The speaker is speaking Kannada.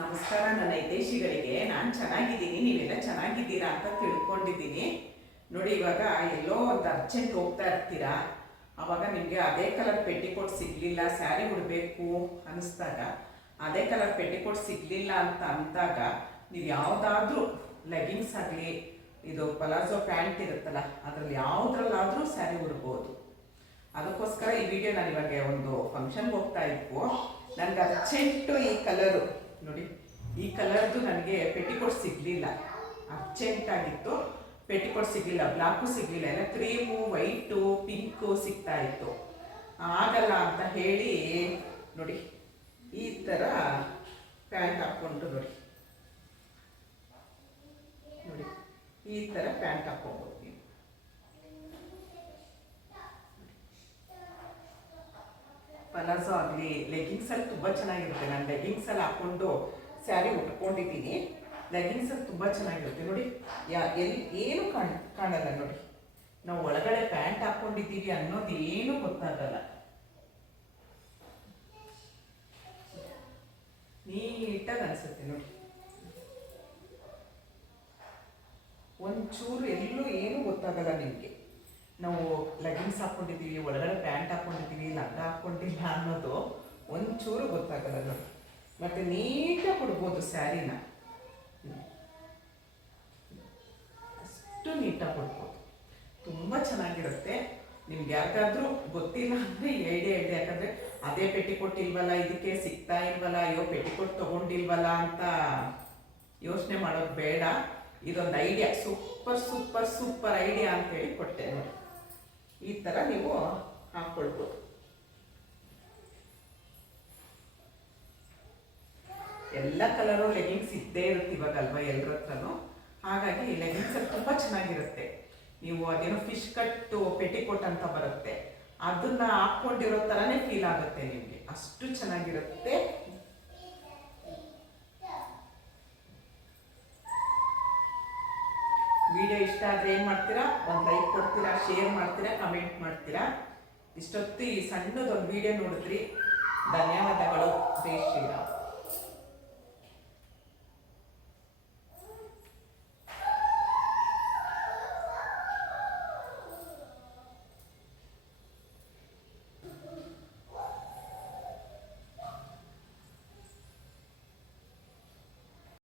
ನಮಸ್ಕಾರ, ನನ್ನ ಹಿತೈಷಿಗಳಿಗೆ. ನಾನು ಚೆನ್ನಾಗಿದ್ದೀನಿ, ನೀವೆಲ್ಲ ಚೆನ್ನಾಗಿದ್ದೀರಾ ಅಂತ ತಿಳ್ಕೊಂಡಿದ್ದೀನಿ. ನೋಡಿ, ಇವಾಗ ಎಲ್ಲೋ ಒಂದು ಅರ್ಜೆಂಟ್ ಹೋಗ್ತಾ ಇರ್ತೀರಾ? ಅವಾಗ ನಿಮಗೆ ಅದೇ ಕಲರ್ ಪೆಟ್ಟಿಕೋಟ್ ಸಿಗಲಿಲ್ಲ, ಸ್ಯಾರಿ ಉಡಬೇಕು ಅನ್ನಿಸ್ದಾಗ, ಅದೇ ಕಲರ್ ಪೆಟ್ಟಿಕೋಟ್ ಸಿಗಲಿಲ್ಲ ಅಂತ ಅಂದಾಗ, ನೀವು ಯಾವುದಾದ್ರೂ ಲೆಗಿನ್ಸ್ ಆಗಲಿ, ಇದು ಪಲಾಜೋ ಪ್ಯಾಂಟ್ ಇರುತ್ತಲ್ಲ, ಅದರಲ್ಲಿ ಯಾವುದ್ರಲ್ಲಾದರೂ ಸ್ಯಾರಿ ಉಡ್ಬೋದು. ಅದಕ್ಕೋಸ್ಕರ ಈ ವಿಡಿಯೋ ನಾನು ಇವಾಗ ಒಂದು ಫಂಕ್ಷನ್ಗೆ ಹೋಗ್ತಾ ಇದ್ವು. ನನಗೆ ಅರ್ಜೆಂಟು ಈ ಕಲರು ನೋಡಿ, ಈ ಕಲರ್ದು ನನಗೆ ಪೆಟಿಕೋಟ್ ಸಿಗಲಿಲ್ಲ. ಅರ್ಜೆಂಟ್ ಆಗಿತ್ತು. ಪೆಟಿಕೋಟ್ ಸಿಗಲಿಲ್ಲ, ಬ್ಲಾಕು ಸಿಗಲಿಲ್ಲ. ಎಲ್ಲ ಕ್ರೀಮು, ವೈಟು, ಪಿಂಕು ಸಿಗ್ತಾ ಇತ್ತು. ಆಗಲ್ಲ ಅಂತ ಹೇಳಿ, ನೋಡಿ, ಈ ಥರ ಪ್ಯಾಂಟ್ ಹಾಕ್ಕೊಂಡು ನೋಡಿ ಈ ಥರ ಪ್ಯಾಂಟ್ ಹಾಕ್ಕೋಬೋದು ನೀವು ಪಲಾಜೋ ಆಗಲಿ ಲೆಗ್ಗಿಂಗ್ಸಲ್ಲಿ ತುಂಬ ಚೆನ್ನಾಗಿರುತ್ತೆ. ನಾನು ಲೆಗ್ಗಿಂಗ್ಸಲ್ಲಿ ಹಾಕ್ಕೊಂಡು ಸ್ಯಾರಿ ಉಟ್ಕೊಂಡಿದ್ದೀನಿ. ಲೆಗ್ಗಿಂಗ್ಸಲ್ಲಿ ತುಂಬ ಚೆನ್ನಾಗಿರುತ್ತೆ. ನೋಡಿ, ಯಾ ಎಲ್ಲಿ ಏನು ಕಾಣ್, ಕಾಣಲ್ಲ ನೋಡಿ. ನಾವು ಒಳಗಡೆ ಪ್ಯಾಂಟ್ ಹಾಕ್ಕೊಂಡಿದ್ದೀವಿ ಅನ್ನೋದು ಏನು ಗೊತ್ತಾಗಲ್ಲ. ನೀಟಾಗಿ ಅನಿಸುತ್ತೆ ನೋಡಿ. ಒಂಚೂರು ಎಲ್ಲೂ ಏನು ಗೊತ್ತಾಗಲ್ಲ ನಿಮಗೆ. ನಾವು ಲೆಗಿನ್ಸ್ ಹಾಕ್ಕೊಂಡಿದ್ದೀವಿ ಒಳಗಡೆ ಪ್ಯಾಂಟ್ ಹಾಕ್ಕೊಂಡಿದ್ದೀವಿ ಲಗ್ಗ ಹಾಕ್ಕೊಂಡಿಲ್ಲ ಅನ್ನೋದು ಒಂಚೂರು ಗೊತ್ತಾಗಲ್ಲ ನೋಡಿ. ಮತ್ತೆ ನೀಟಾಗಿ ಕೊಡ್ಬೋದು ಸ್ಯಾರಿನ. ಅಷ್ಟು ನೀಟಾಗಿ ಕೊಡ್ಬೋದು ತುಂಬ ಚೆನ್ನಾಗಿರುತ್ತೆ. ನಿಮ್ಗೆ ಯಾರಿಗಾದ್ರೂ ಗೊತ್ತಿಲ್ಲ ಅಂದರೆ ಹೇಳಿ ಹೇಳಿ ಯಾಕಂದರೆ ಅದೇ ಪೆಟ್ಟಿ ಇಲ್ವಲ್ಲ ಇದಕ್ಕೆ ಸಿಗ್ತಾ ಇಲ್ವಲ್ಲ, ಅಯ್ಯೋ ಪೆಟ್ಟಿಕೊಟ್ ತೊಗೊಂಡಿಲ್ವಲ್ಲ ಅಂತ ಯೋಚನೆ ಮಾಡೋದು ಬೇಡ. ಇದೊಂದು idea super super super idea ಅಂತೇಳಿ ಕೊಟ್ಟೆ ನೋಡಿ. ಈ ಥರ ನೀವು ಹಾಕ್ಕೊಳ್ಬೋದು ಎಲ್ಲ ಕಲರು ಲೆಗಿಂಗ್ಸ್ ಇದ್ದೇ ಇರುತ್ತೆ ಇವಾಗ ಅಲ್ವಾ ಎಲ್ಲರ ಹತ್ರನೂ ಹಾಗಾಗಿ ಲೆಗಿನ್ಸ್ ತುಂಬ ಚೆನ್ನಾಗಿರುತ್ತೆ. ನೀವು ಅದೇನೋ ಫಿಶ್ ಕಟ್ಟು ಪೆಟಿಕೋಟ್ ಅಂತ ಬರುತ್ತೆ. ಅದನ್ನ ಹಾಕ್ಕೊಂಡಿರೋ ಥರನೇ ಫೀಲ್ ಆಗುತ್ತೆ ನಿಮಗೆ. ಅಷ್ಟು ಚೆನ್ನಾಗಿರುತ್ತೆ. ವಿಡಿಯೋ ಇಷ್ಟ ಆದರೆ ಏನು ಮಾಡ್ತೀರಾ? ಒಂದು ಲೈಕ್ ಕೊಡ್ತೀರಾ ಶೇರ್ ಮಾಡ್ತೀರಾ ಕಮೆಂಟ್ ಮಾಡ್ತೀರಾ? ಇಷ್ಟೊತ್ತು ಈ ಸಣ್ಣದೊಂದು ವಿಡಿಯೋ ನೋಡಿದ್ರಿ. ಧನ್ಯವಾದಗಳು. ಜೈ ಶ್ರೀರಾಮ್.